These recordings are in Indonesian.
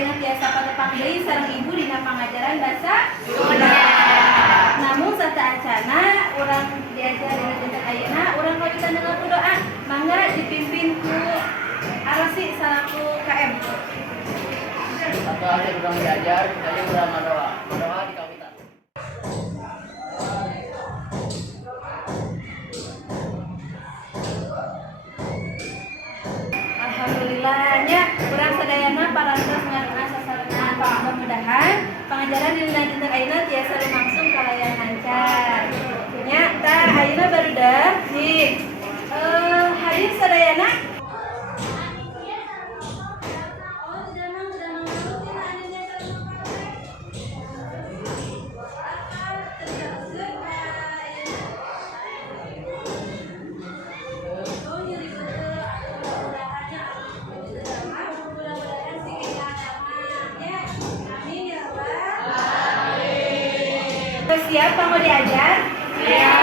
ayeuna tiasa patepang deui sareng ibu dina pangajaran basa Sunda. Namun sataacana urang diajar dina dinten ayeuna urang kawitan dengan doa. Mangga dipimpin ku Arasi salaku KM. Satu hari urang diajar, kita urang madoa. Madoa di kawitan. Alhamdulillahnya urang sadayana parantos ngarana sasarenan. Mudah-mudahan pangajaran di dinten ayeuna tiasa lumangsung kalayan lancar. Nya tah ayeuna barudak di hadir sadayana. Siap kamu diajar? Iya.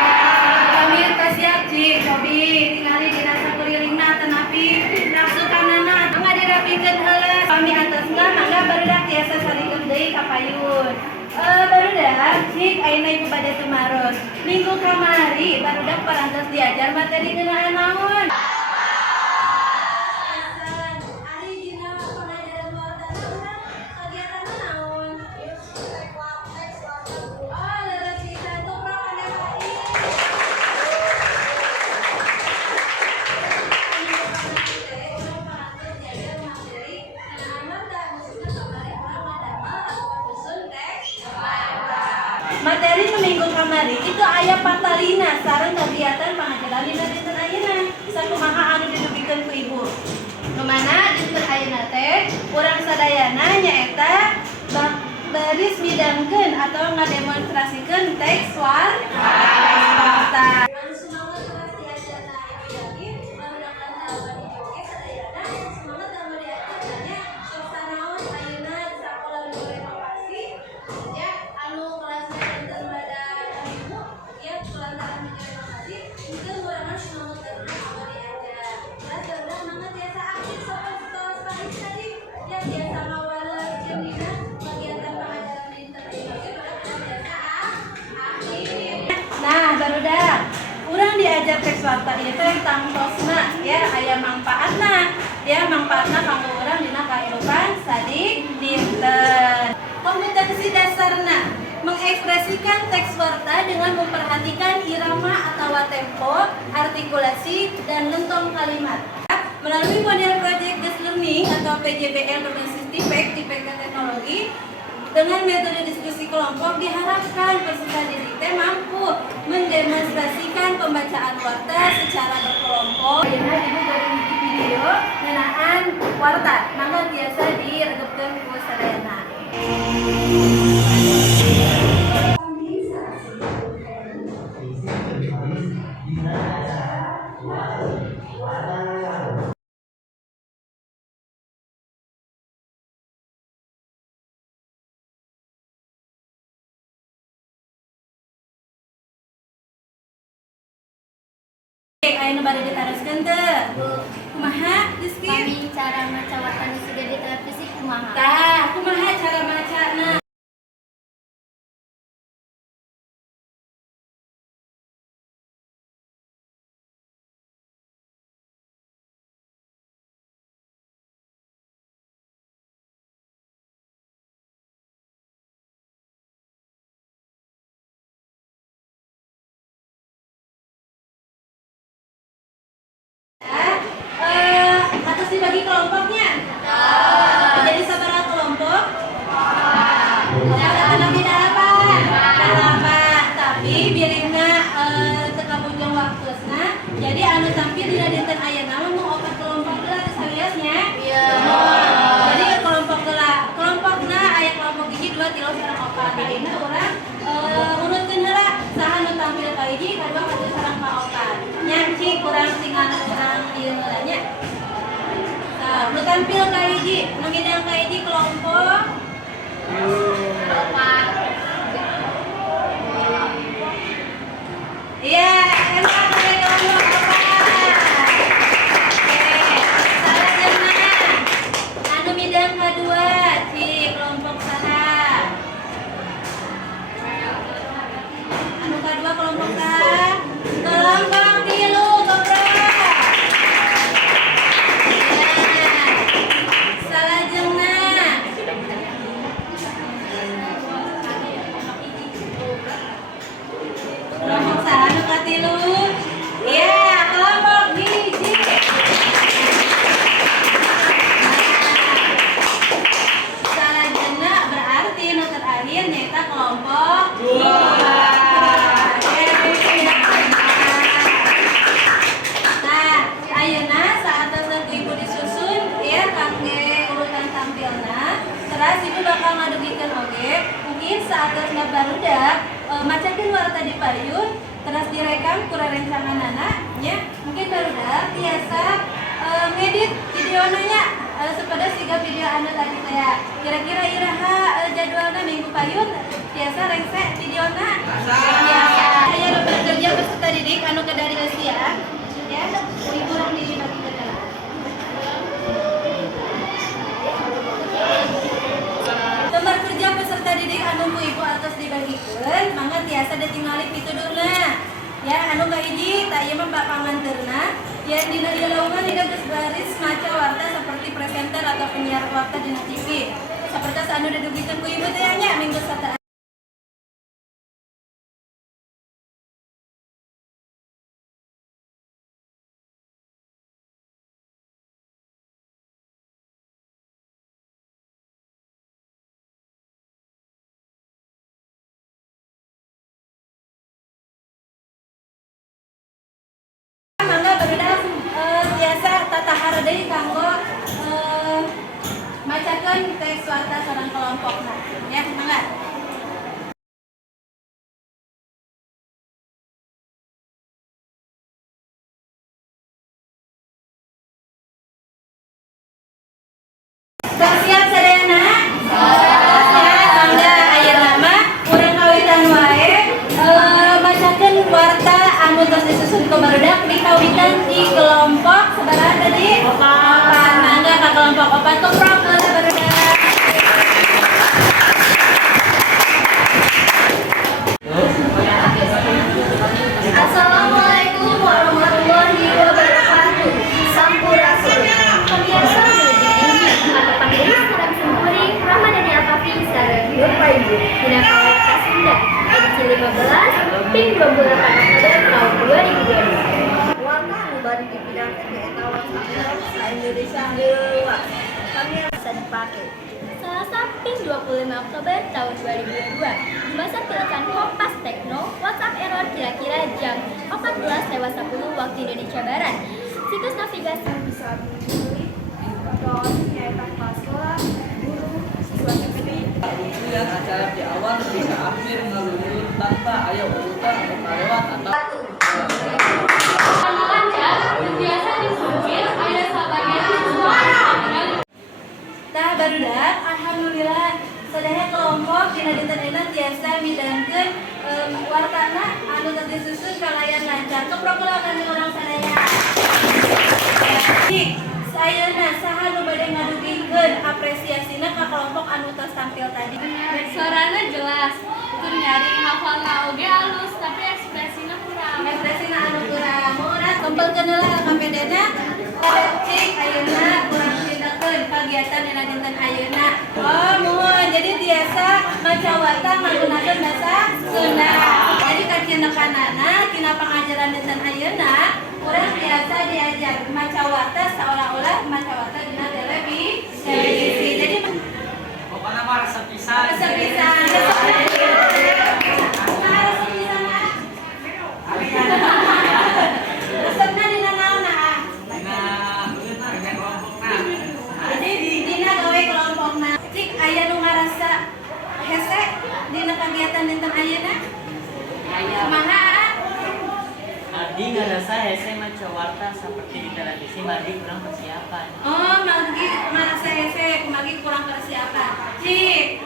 Kami siap Cik, Cobi tingali dina sakurilingna tenapi nafsu kanana mangga dirapikeun heula. Kami antosna mangga barudak tiasa salikeun deui ka payun. Barudak Cik ayeuna ibu bade teu maros. Minggu kamari barudak parantos diajar materi ngeunaan naon? Materi minggu kamari itu aya patalina sareng kegiatan pangajaran dina dinten ayeuna. Sakumaha anu didugikeun ku ibu? Nu mana dinten ayeuna teh urang sadayana nyaeta baris midangkeun atau ngademonstrasikeun teks warta. Nah, barudak urang diajar teks warta ieu teh tangtosna ya aya mangpaatna. Ya mangpaatna kanggo urang dina kahirupan sadinten. Kompetensi dasarna mengekspresikan teks warta dengan memperhatikan irama atau tempo, artikulasi, dan lentong kalimat. Melalui model Project Based Learning atau PJBL berbasis TIPEK teknologi, dengan metode diskusi kelompok diharapkan peserta didik teh mampu mendemonstrasikan pembacaan warta secara berkelompok. Ayeuna ibu bari hiji video ngeunaan warta, mangga biasa diregepkeun ku sadayana. Ayeuna bari ditaroskeun teu? Kumaha Rizky? Kami cara maca warta nu siga di televisi kumaha? Tah, kumaha cara macana? Atas dibagi kelompoknya? Jadi sabaraha kelompok? Anak di dalapan? Dalapan. Tapi biringna tekabujang waktuna. Jadi anu tampil dina dinten ayeuna mah mung opat kelompok heula geus sawiasnya. Iya. Jadi kelompokna aya kelompok 1, 2, 3 sareng 4. Ayeuna urang urutkeun heula saha nu tampil ka hiji, kadua, katilu sareng kaopat. Nyanci kurang tinggal kurang ieu heula nya. Nu tampil ka hiji, nu ngidang ka hiji kelompok 4. Iya, enak pakai kelompok 4. Oke, salah jenengan. Anu midang kadua, pikeun oge mungkin saatna barudak macakeun warta di payun terus direkam ku rerencanganana nya mungkin barudak biasa ngedit videona nya supaya siga video anu tadi teh kira-kira iraha jadwalna minggu payun biasa rengse videona biasa aya nu bekerja peserta didik anu kadari usia ya ibu urang dibagi ke dalam lembar kerja peserta didik anu ku ibu atas dibagikeun mangga tiasa ditingali pitudurna ya anu kahiji tah ieu mah panganteurna ya dina ieu lowongan dina geus baris maca warta seperti presenter atau penyiar warta dina TV saperti anu didugikeun ku ibu teh nya minggu sataan mangga barudak biasa tatahara deui kanggo macakeun teks warta sareng kelompokna ya mangga. Siap sadayana? Siap. Mangga ayeuna mah urang kawitan wae macakeun warta anu tos disusun ku barudak di kawitan di kelompok sabaraha tadi? Opat. Mangga ka kelompok opat keprok barudak. Assalamualaikum warahmatullahi wabarakatuh. Sampurasun. Pemirsa kata panggil sareng simkuring Ramadhani Alfafi sareng Bapak Ibu dina Kawarta Sunda edisi 15 ping 28 Oktober tahun 2022. Warta anu bari dipidangkeun di eta WhatsApp sa-Indonesia heula. Kami bisa dipake. Selasa ping 25 Oktober tahun 2022 di masa pilekan Kompas Tekno WhatsApp error kira-kira jam 14.10 waktu Indonesia Barat. Situs navigasi Bisa dipilih terus nyaeta kelas guru siswa TPD. Yang acara di awal bisa akhir ngalulur tanpa aya urutan anu kalewat atau Tah barudak alhamdulillah sadaya kelompok dina dinten euna tiasa midangkeun wartana anu teu disusun kalayan lancar keprok ulah kami urang sadaya. Sayeuna saha nu bade ngadugikeun apresiasina ka kelompok anu tos tampil tadi. Suaranya jelas, tur nyaring hafalna oge halus, tapi ekspresina kurang. Ekspresina anu kurang murah kumpulkeun heula KPD-na cik ayeuna urang tindakeun kagiatan dina dinten ayeuna. Oh mohon jadi tiasa maca warta menggunakan bahasa Sunda. Jadi kacindekanana tina pangajaran dinten ayeuna urang biasa diajar maca warta seolah-olah maca warta dina televisi. Jadi pokoknya mah resep pisan. resep-pisan. Resepna dina naonna ah? Jadi dina gawe kelompokna. Cik aya nu ngarasa hese dina kegiatan dinten ayeuna? Kumaha? Adi ngerasa hese maca warta seperti di televisi madi kurang persiapan. Oh, magi ngarasa hese, kumagi kurang persiapan. Cik,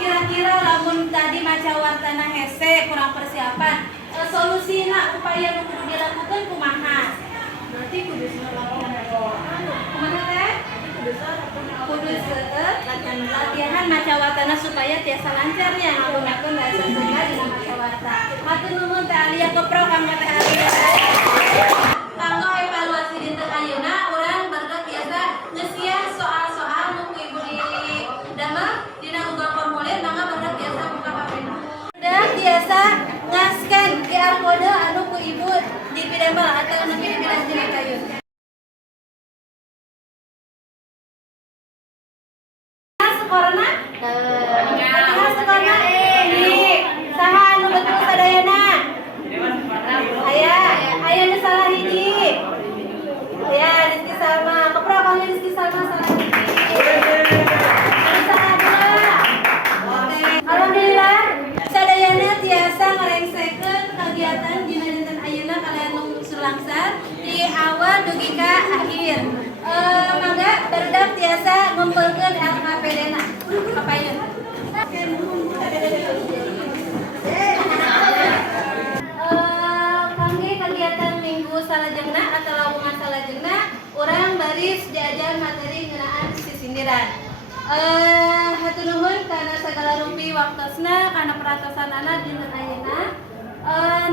kira-kira lamun tadi maca wartana hese kurang persiapan, solusina upaya nu kudu dilakukan kumaha? Berarti kudu selalu Kumaha teh? Kudu seueur latihan maca wartana supaya tiasa lancarnya nggunakeun bahasa Sunda dina maca warta. Matur nuhun Teh Alia keprok kanggo Teh Alia. Kanggo evaluasi dinten ayeuna urang barudak tiasa ngeusiah soal-soal nu ku ibu damel dina Google formulir mangga barudak tiasa buka papena. Barudak tiasa ngaskan QR kode anu ku ibu dipidamel atau nu dipidamel dina kayu. Skorna? Skorna saha anu betul sadayana? Aya nu salah hiji. Ya, Rizky Salma. Keprok kali Rizky Salma salah hiji. Anu salah dua. Ramadan. Hatur nuhun karena segala rumpi waktosna karena peratosan anak dinten ayeuna.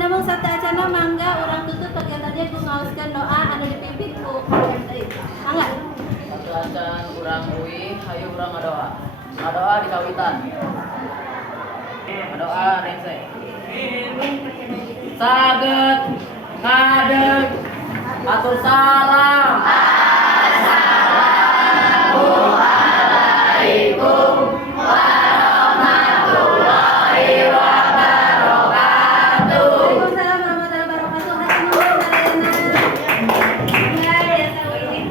Namun satu acana mangga orang tutup kegiatannya ku ngaoskeun doa anu dipimpin ku KMTI. Mangga. Satu acan urang uwi, hayu urang ngadoa. Ngadoa di kawitan. Ngadoa rese. Saged ngadeg atur salam. Waalaikumsalam warahmatullahi wabarakatuh. Hatur nuhun Narayana. Ya sawini.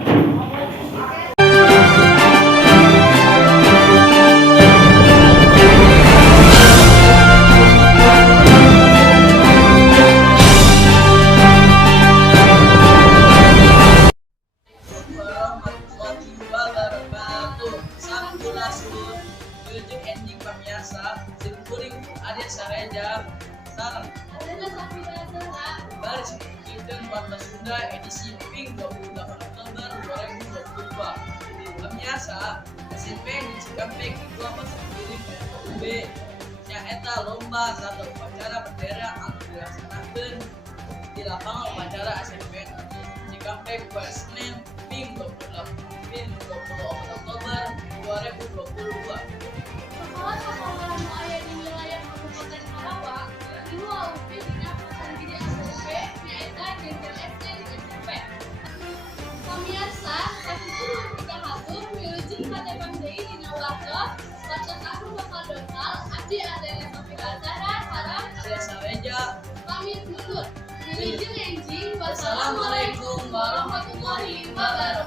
Warahmatullahi wabarakatuh. Sampurasun Wilujeng ending pamiasa Simkuring Adia Sareja Salam Baris Dinten Warta Sunda edisi Ping 28 Oktober 2022. Pamiasa SMP di Cikampek Kedua Pasar Kirim B nyaeta lomba atau upacara bendera anu dilaksanakeun di lapangan upacara SMP Cikampek pada Senin Ping 20 Oktober 2022. Sekolah-sekolah nu aya di wilayah Kabupaten Karawang ieu aupin dina pasanggiring SMP nyaeta Jenderal SD di SMP. Pamirsa, sakitu kita hatur wilujeng kadepang deui dina wartos aku bakal dongkal abdi Adele Sofira Zahra sareng Adia Sareja. pamit mundur. Wilujeng enjing. Wassalamualaikum warahmatullahi wabarakatuh.